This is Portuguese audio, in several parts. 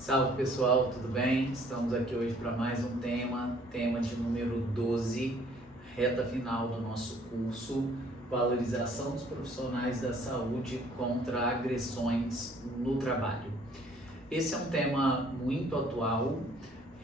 Salve pessoal, tudo bem? Estamos aqui hoje para mais um tema de número 12, reta final do nosso curso, valorização dos profissionais da saúde contra agressões no trabalho. Esse é um tema muito atual,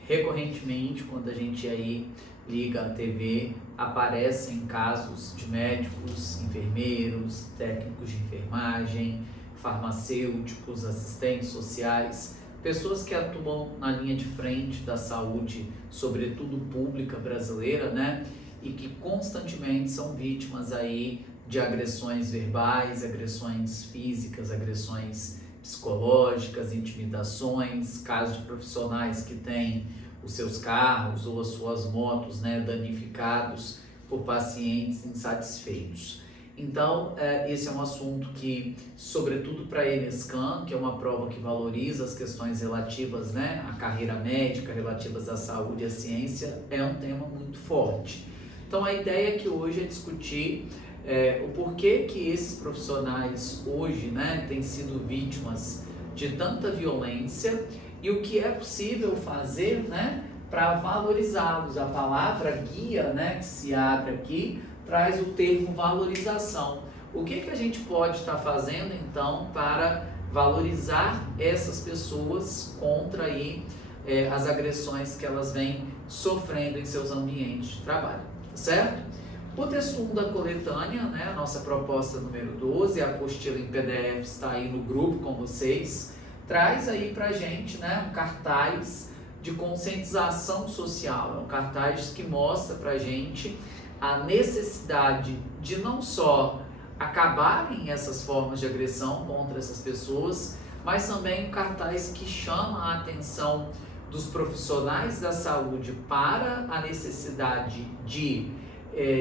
recorrentemente quando a gente aí liga a TV, aparecem casos de médicos, enfermeiros, técnicos de enfermagem, farmacêuticos, assistentes sociais, pessoas que atuam na linha de frente da saúde, sobretudo pública brasileira, né? E que constantemente são vítimas aí de agressões verbais, agressões físicas, agressões psicológicas, intimidações, casos de profissionais que têm os seus carros ou as suas motos, né, danificados por pacientes insatisfeitos. Então, esse é um assunto que, sobretudo para a Enescam, que é uma prova que valoriza as questões relativas, né, à carreira médica, relativas à saúde e à ciência, é um tema muito forte. Então, a ideia aqui hoje é discutir o porquê que esses profissionais hoje, né, têm sido vítimas de tanta violência e o que é possível fazer, né, para valorizá-los. A palavra guia, né, que se abre aqui, traz o termo valorização. O que a gente pode estar fazendo então para valorizar essas pessoas contra aí, as agressões que elas vêm sofrendo em seus ambientes de trabalho, certo? O texto 1 da coletânea, né, a nossa proposta número 12, a apostila em PDF está aí no grupo com vocês, traz aí pra gente, né, um cartaz de conscientização social, é um cartaz que mostra pra gente a necessidade de não só acabarem essas formas de agressão contra essas pessoas, mas também um cartaz que chama a atenção dos profissionais da saúde para a necessidade de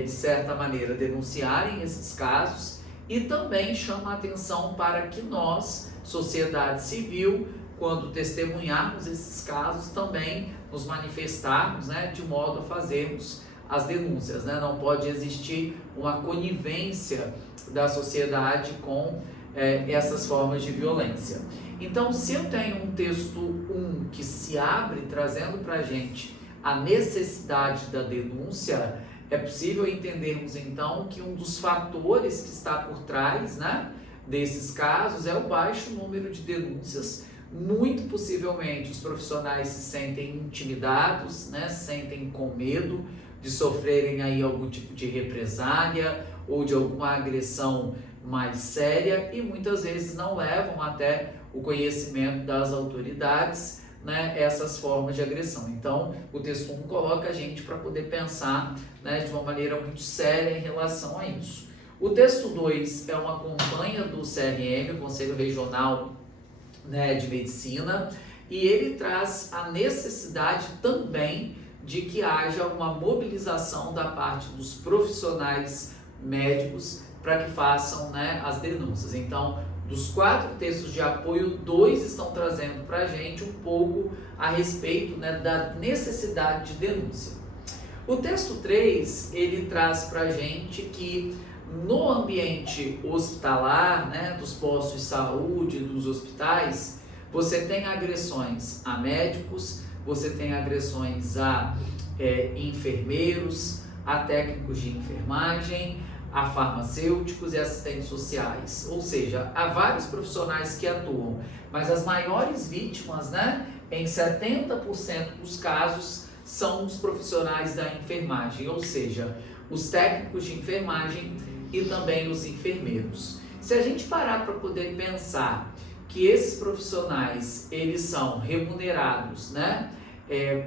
certa maneira, denunciarem esses casos e também chama a atenção para que nós, sociedade civil, quando testemunharmos esses casos, também nos manifestarmos, né, de modo a fazermos as denúncias, né? Não pode existir uma conivência da sociedade com essas formas de violência. Então, se eu tenho um texto 1 que se abre trazendo para a gente a necessidade da denúncia, é possível entendermos então que um dos fatores que está por trás, né, desses casos é o baixo número de denúncias. Muito possivelmente os profissionais se sentem intimidados, né, se sentem com medo de sofrerem aí algum tipo de represália ou de alguma agressão mais séria e muitas vezes não levam até o conhecimento das autoridades, né, essas formas de agressão. Então, o texto 1 coloca a gente para poder pensar, né, de uma maneira muito séria em relação a isso. O texto 2 é uma campanha do CRM, o Conselho Regional, né, de Medicina, e ele traz a necessidade também de que haja uma mobilização da parte dos profissionais médicos para que façam, né, as denúncias. Então, dos 4 textos de apoio, 2 estão trazendo para a gente um pouco a respeito, né, da necessidade de denúncia. O texto 3, ele traz para a gente que no ambiente hospitalar, né, dos postos de saúde, dos hospitais, você tem agressões a médicos, você tem agressões a enfermeiros, a técnicos de enfermagem, a farmacêuticos e assistentes sociais. Ou seja, há vários profissionais que atuam, mas as maiores vítimas, né, em 70% dos casos, são os profissionais da enfermagem, ou seja, os técnicos de enfermagem e também os enfermeiros. Se a gente parar para poder pensar que esses profissionais, eles são remunerados, né,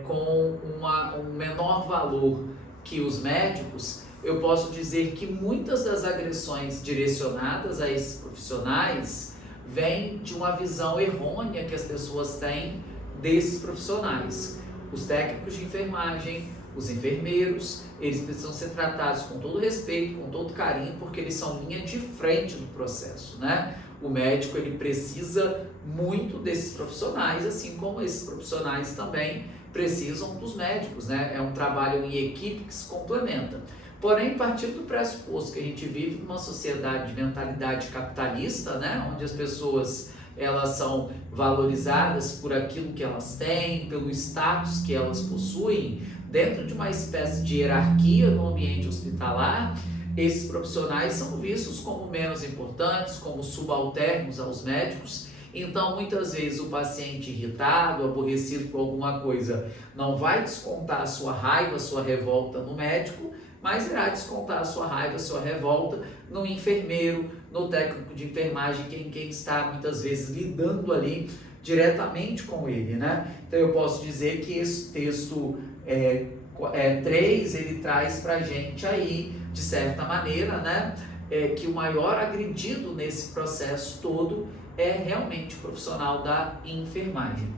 com um menor valor que os médicos, eu posso dizer que muitas das agressões direcionadas a esses profissionais vêm de uma visão errônea que as pessoas têm desses profissionais. Os técnicos de enfermagem, os enfermeiros, eles precisam ser tratados com todo respeito, com todo carinho, porque eles são linha de frente do processo, né? O médico, ele precisa muito desses profissionais, assim como esses profissionais também precisam dos médicos, né? É um trabalho em equipe que se complementa. Porém, partindo do pressuposto que a gente vive numa sociedade de mentalidade capitalista, né, onde as pessoas elas são valorizadas por aquilo que elas têm, pelo status que elas possuem, dentro de uma espécie de hierarquia no ambiente hospitalar, esses profissionais são vistos como menos importantes, como subalternos aos médicos. Então, muitas vezes o paciente irritado, aborrecido com alguma coisa, não vai descontar a sua raiva, a sua revolta no médico, mas irá descontar a sua raiva, a sua revolta no enfermeiro, no técnico de enfermagem, quem está muitas vezes lidando ali diretamente com ele, né? Então eu posso dizer que esse texto 3, ele traz pra gente aí, de certa maneira, né, que o maior agredido nesse processo todo é realmente o profissional da enfermagem.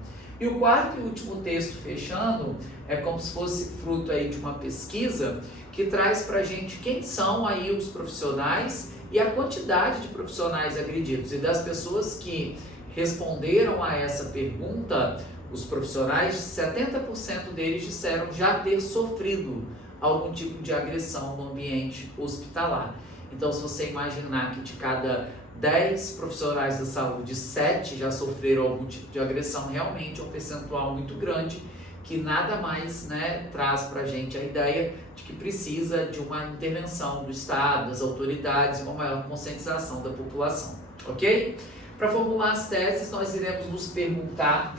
E o quarto e último texto, fechando, é como se fosse fruto aí de uma pesquisa que traz pra gente quem são aí os profissionais e a quantidade de profissionais agredidos. E das pessoas que responderam a essa pergunta, os profissionais, 70% deles disseram já ter sofrido algum tipo de agressão no ambiente hospitalar. Então, se você imaginar que de cada 10 profissionais da saúde, 7 já sofreram algum tipo de agressão, realmente é um percentual muito grande, que nada mais, né, traz para a gente a ideia de que precisa de uma intervenção do Estado, das autoridades, uma maior conscientização da população, ok? Para formular as teses, nós iremos nos perguntar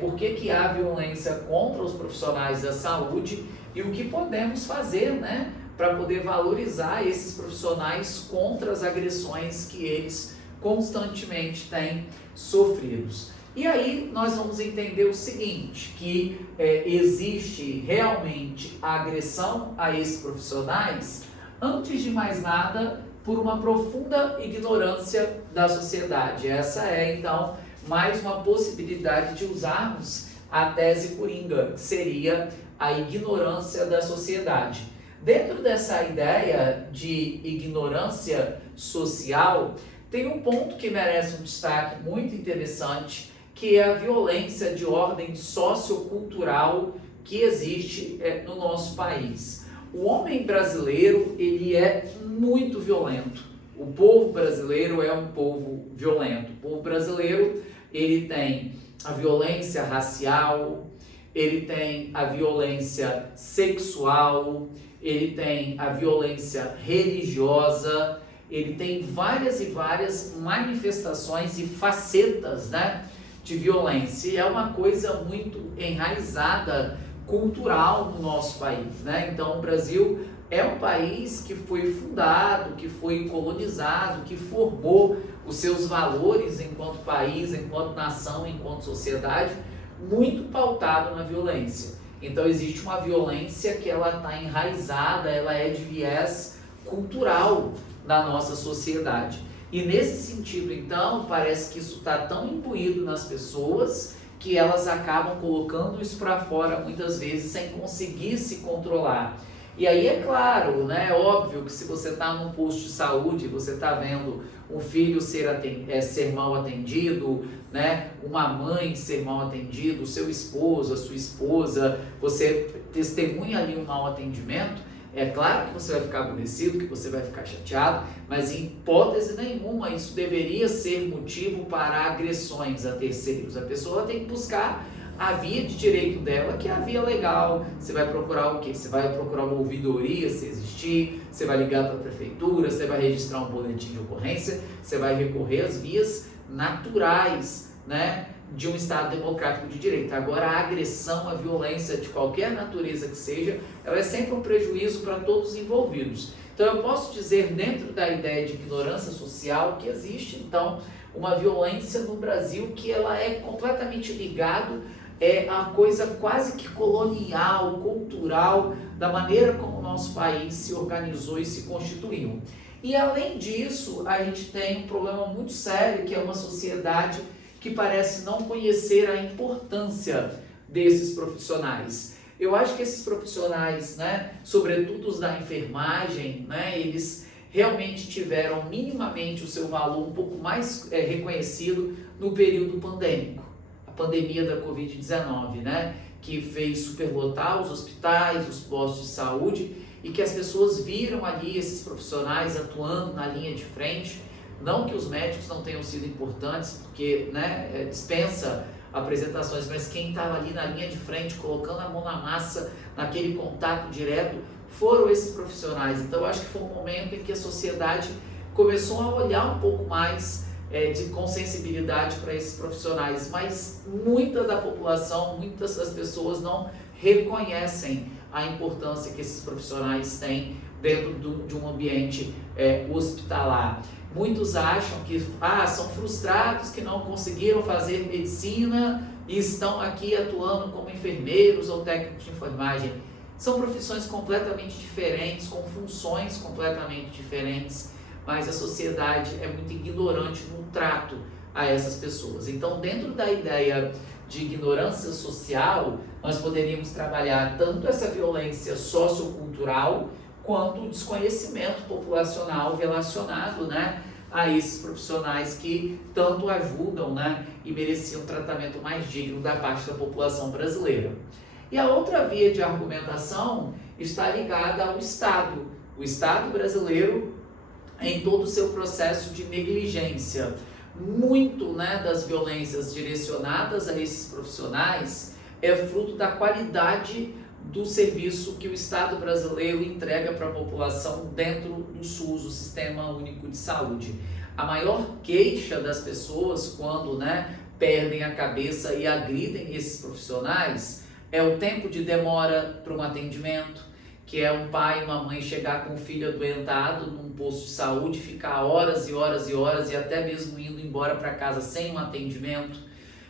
por que há violência contra os profissionais da saúde e o que podemos fazer, né, para poder valorizar esses profissionais contra as agressões que eles constantemente têm sofridos. E aí nós vamos entender o seguinte, que existe realmente a agressão a esses profissionais, antes de mais nada, por uma profunda ignorância da sociedade. Essa é, então, mais uma possibilidade de usarmos a tese coringa, que seria a ignorância da sociedade. Dentro dessa ideia de ignorância social, tem um ponto que merece um destaque muito interessante, que é a violência de ordem sociocultural que existe no nosso país. O homem brasileiro, ele é muito violento. O povo brasileiro é um povo violento. O povo brasileiro, ele tem a violência racial, ele tem a violência sexual, ele tem a violência religiosa, ele tem várias e várias manifestações e facetas, né, de violência. E é uma coisa muito enraizada, cultural no nosso país, né? Então o Brasil é um país que foi fundado, que foi colonizado, que formou os seus valores enquanto país, enquanto nação, enquanto sociedade, muito pautado na violência. Então existe uma violência que ela está enraizada, ela é de viés cultural na nossa sociedade. E nesse sentido, então, parece que isso está tão imbuído nas pessoas que elas acabam colocando isso para fora muitas vezes sem conseguir se controlar. E aí é claro, né, é óbvio que se você está num posto de saúde, você está vendo um filho ser mal atendido, né, uma mãe ser mal atendido, o seu esposo, a sua esposa, você testemunha ali um mau atendimento, é claro que você vai ficar aborrecido, que você vai ficar chateado, mas em hipótese nenhuma isso deveria ser motivo para agressões a terceiros. A pessoa tem que buscar a via de direito dela, que é a via legal. Você vai procurar o quê? Você vai procurar uma ouvidoria, se existir, você vai ligar para a prefeitura, você vai registrar um boletim de ocorrência, você vai recorrer às vias naturais, né, de um Estado democrático de direito. Agora, a agressão, a violência de qualquer natureza que seja, ela é sempre um prejuízo para todos os envolvidos. Então, eu posso dizer, dentro da ideia de ignorância social, que existe, então, uma violência no Brasil que ela é completamente ligada a coisa quase que colonial, cultural, da maneira como o nosso país se organizou e se constituiu. E, além disso, a gente tem um problema muito sério, que é uma sociedade que parece não conhecer a importância desses profissionais. Eu acho que esses profissionais, né, sobretudo os da enfermagem, né, eles realmente tiveram minimamente o seu valor um pouco mais reconhecido no período pandêmico, a pandemia da Covid-19, né, que fez superlotar os hospitais, os postos de saúde, e que as pessoas viram ali esses profissionais atuando na linha de frente. Não que os médicos não tenham sido importantes, porque né, dispensa apresentações, mas quem estava ali na linha de frente, colocando a mão na massa, naquele contato direto, foram esses profissionais. Então eu acho que foi um momento em que a sociedade começou a olhar um pouco mais com sensibilidade para esses profissionais, mas muita da população, muitas das pessoas não reconhecem a importância que esses profissionais têm dentro de um ambiente hospitalar. Muitos acham que são frustrados que não conseguiram fazer medicina e estão aqui atuando como enfermeiros ou técnicos de enfermagem. São profissões completamente diferentes, com funções completamente diferentes, mas a sociedade é muito ignorante no trato a essas pessoas. Então, dentro da ideia de ignorância social, nós poderíamos trabalhar tanto essa violência sociocultural quanto o desconhecimento populacional relacionado, né, a esses profissionais que tanto ajudam, né, e mereciam um tratamento mais digno da parte da população brasileira. E a outra via de argumentação está ligada ao Estado. O Estado brasileiro, em todo o seu processo de negligência. Muito, né, das violências direcionadas a esses profissionais é fruto da qualidade do serviço que o Estado brasileiro entrega para a população dentro do SUS, o Sistema Único de Saúde. A maior queixa das pessoas quando, né, perdem a cabeça e agridem esses profissionais é o tempo de demora para um atendimento, que é um pai e uma mãe chegar com o filho adoentado num posto de saúde, ficar horas e horas e horas e até mesmo indo embora para casa sem um atendimento.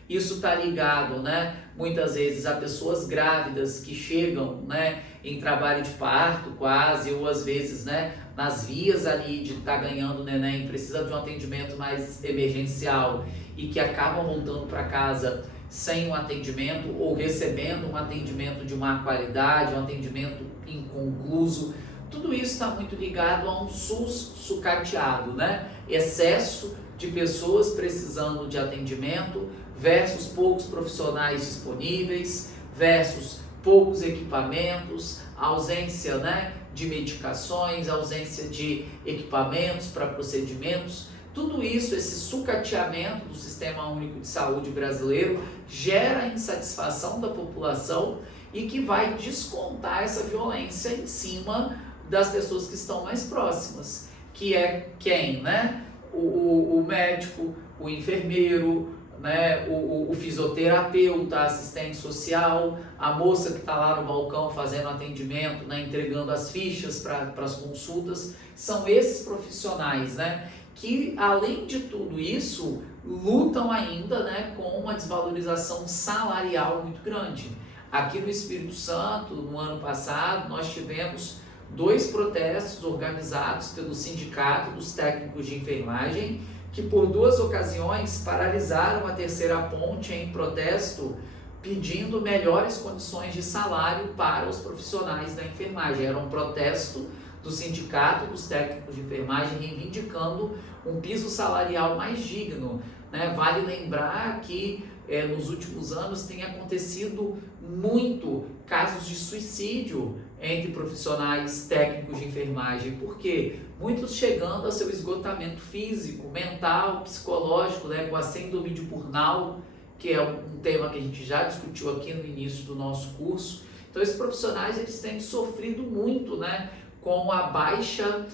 Isso está ligado, né, muitas vezes a pessoas grávidas que chegam, né, em trabalho de parto quase, ou às vezes, né, nas vias ali de estar ganhando neném, precisa de um atendimento mais emergencial e que acabam voltando para casa sem um atendimento ou recebendo um atendimento de má qualidade, um atendimento inconcluso. Tudo isso está muito ligado a um SUS sucateado, né? Excesso de pessoas precisando de atendimento versus poucos profissionais disponíveis, versus poucos equipamentos, ausência, né, de medicações, ausência de equipamentos para procedimentos. Tudo isso, esse sucateamento do Sistema Único de Saúde brasileiro gera insatisfação da população e que vai descontar essa violência em cima das pessoas que estão mais próximas, que é quem, né? O médico, o enfermeiro, né? O fisioterapeuta, a assistente social, a moça que está lá no balcão fazendo atendimento, né? Entregando as fichas para as consultas. São esses profissionais, né, que além de tudo isso lutam ainda, né, com uma desvalorização salarial muito grande. Aqui no Espírito Santo, no ano passado, nós tivemos 2 protestos organizados pelo Sindicato dos Técnicos de Enfermagem, que por 2 ocasiões paralisaram a Terceira Ponte em protesto, pedindo melhores condições de salário para os profissionais da enfermagem. Era um protesto do Sindicato dos Técnicos de Enfermagem reivindicando um piso salarial mais digno, né? Vale lembrar que nos últimos anos tem acontecido muito casos de suicídio entre profissionais técnicos de enfermagem, porque muitos chegando a seu esgotamento físico, mental, psicológico, né, com a síndrome de burnout, que é um tema que a gente já discutiu aqui no início do nosso curso. Então esses profissionais eles têm sofrido muito, né, com a baixa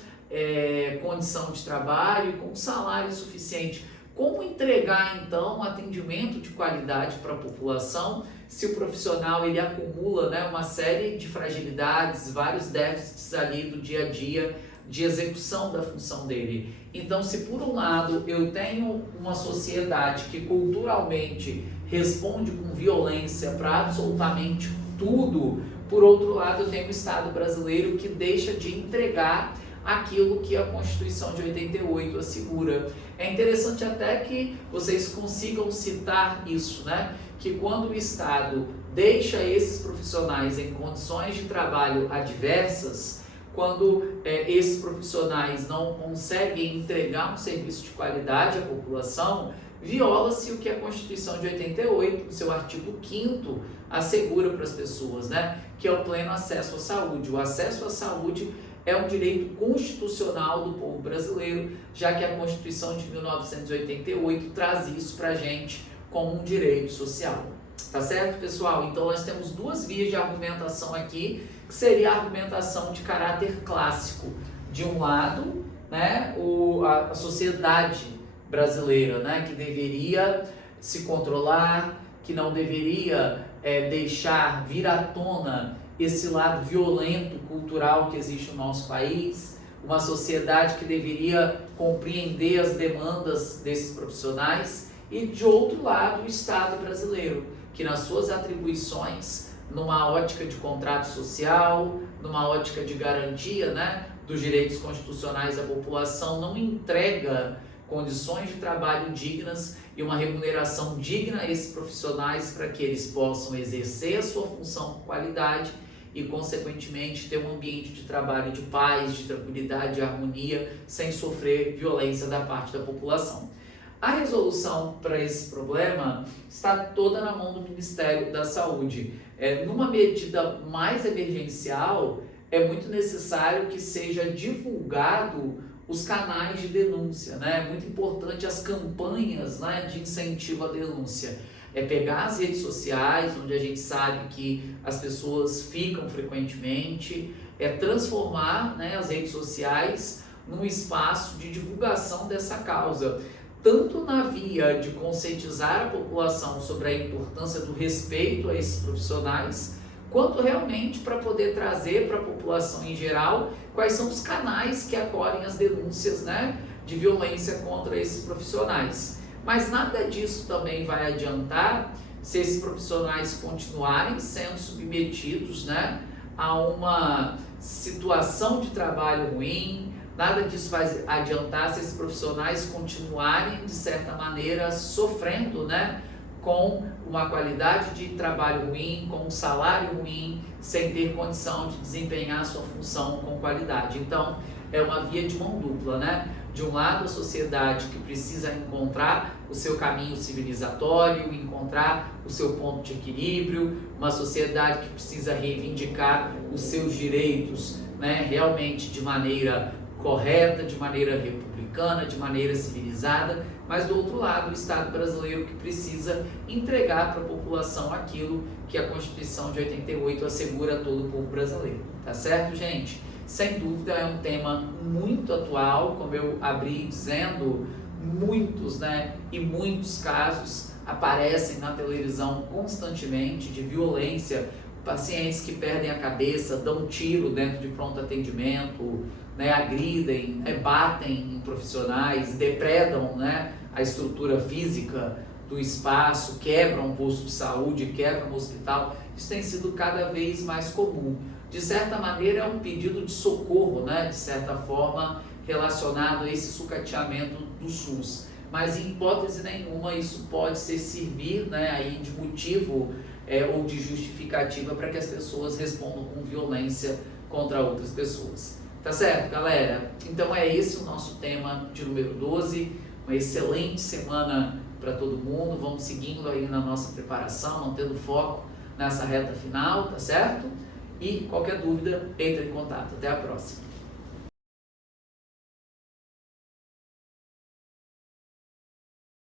condição de trabalho e com salário insuficiente. Como entregar então um atendimento de qualidade para a população se o profissional ele acumula, né, uma série de fragilidades, vários déficits ali do dia a dia de execução da função dele? Então, se por um lado eu tenho uma sociedade que culturalmente responde com violência para absolutamente tudo, por outro lado eu tenho o Estado brasileiro que deixa de entregar aquilo que a Constituição de 88 assegura. É interessante até que vocês consigam citar isso, né? Que quando o Estado deixa esses profissionais em condições de trabalho adversas, quando esses profissionais não conseguem entregar um serviço de qualidade à população, viola-se o que a Constituição de 88, no seu artigo 5º, assegura para as pessoas, né? Que é o pleno acesso à saúde. O acesso à saúde é um direito constitucional do povo brasileiro, já que a Constituição de 1988 traz isso para a gente como um direito social. Tá certo, pessoal? Então nós temos duas vias de argumentação aqui, que seria a argumentação de caráter clássico. De um lado, né, a sociedade brasileira, né, que deveria se controlar, que não deveria deixar vir à tona esse lado violento cultural que existe no nosso país, uma sociedade que deveria compreender as demandas desses profissionais, e de outro lado o Estado brasileiro, que nas suas atribuições, numa ótica de contrato social, numa ótica de garantia, né, dos direitos constitucionais à população, não entrega condições de trabalho dignas e uma remuneração digna a esses profissionais para que eles possam exercer a sua função com qualidade e, consequentemente, ter um ambiente de trabalho de paz, de tranquilidade, de harmonia, sem sofrer violência da parte da população. A resolução para esse problema está toda na mão do Ministério da Saúde. Numa medida mais emergencial, é muito necessário que seja divulgado os canais de denúncia, né? É muito importante as campanhas, né, de incentivo à denúncia. É pegar as redes sociais, onde a gente sabe que as pessoas ficam frequentemente, transformar, né, as redes sociais num espaço de divulgação dessa causa, tanto na via de conscientizar a população sobre a importância do respeito a esses profissionais, quanto realmente para poder trazer para a população em geral quais são os canais que acolhem as denúncias, né, de violência contra esses profissionais. Mas nada disso também vai adiantar se esses profissionais continuarem sendo submetidos, né, a uma situação de trabalho ruim. Nada disso vai adiantar se esses profissionais continuarem, de certa maneira, sofrendo, né, com uma qualidade de trabalho ruim, com um salário ruim, sem ter condição de desempenhar a sua função com qualidade. Então, é uma via de mão dupla, né? De um lado, a sociedade que precisa encontrar o seu caminho civilizatório, encontrar o seu ponto de equilíbrio, uma sociedade que precisa reivindicar os seus direitos, né, realmente de maneira correta, de maneira republicana, de maneira civilizada, mas do outro lado o Estado brasileiro que precisa entregar para a população aquilo que a Constituição de 88 assegura a todo o povo brasileiro. Tá certo, gente? Sem dúvida é um tema muito atual, como eu abri dizendo, muitos, né, e muitos casos aparecem na televisão constantemente de violência, pacientes que perdem a cabeça, dão tiro dentro de pronto atendimento, né, agridem, né, batem em profissionais, depredam, né, a estrutura física do espaço, quebram um posto de saúde, quebram um hospital. Isso tem sido cada vez mais comum. De certa maneira é um pedido de socorro, né, de certa forma relacionado a esse sucateamento do SUS. Mas em hipótese nenhuma isso pode servir, né, aí de motivo ou de justificativa para que as pessoas respondam com violência contra outras pessoas. Tá certo, galera? Então é esse o nosso tema de número 12. Uma excelente semana para todo mundo. Vamos seguindo aí na nossa preparação, mantendo foco nessa reta final, tá certo? E qualquer dúvida, entre em contato. Até a próxima.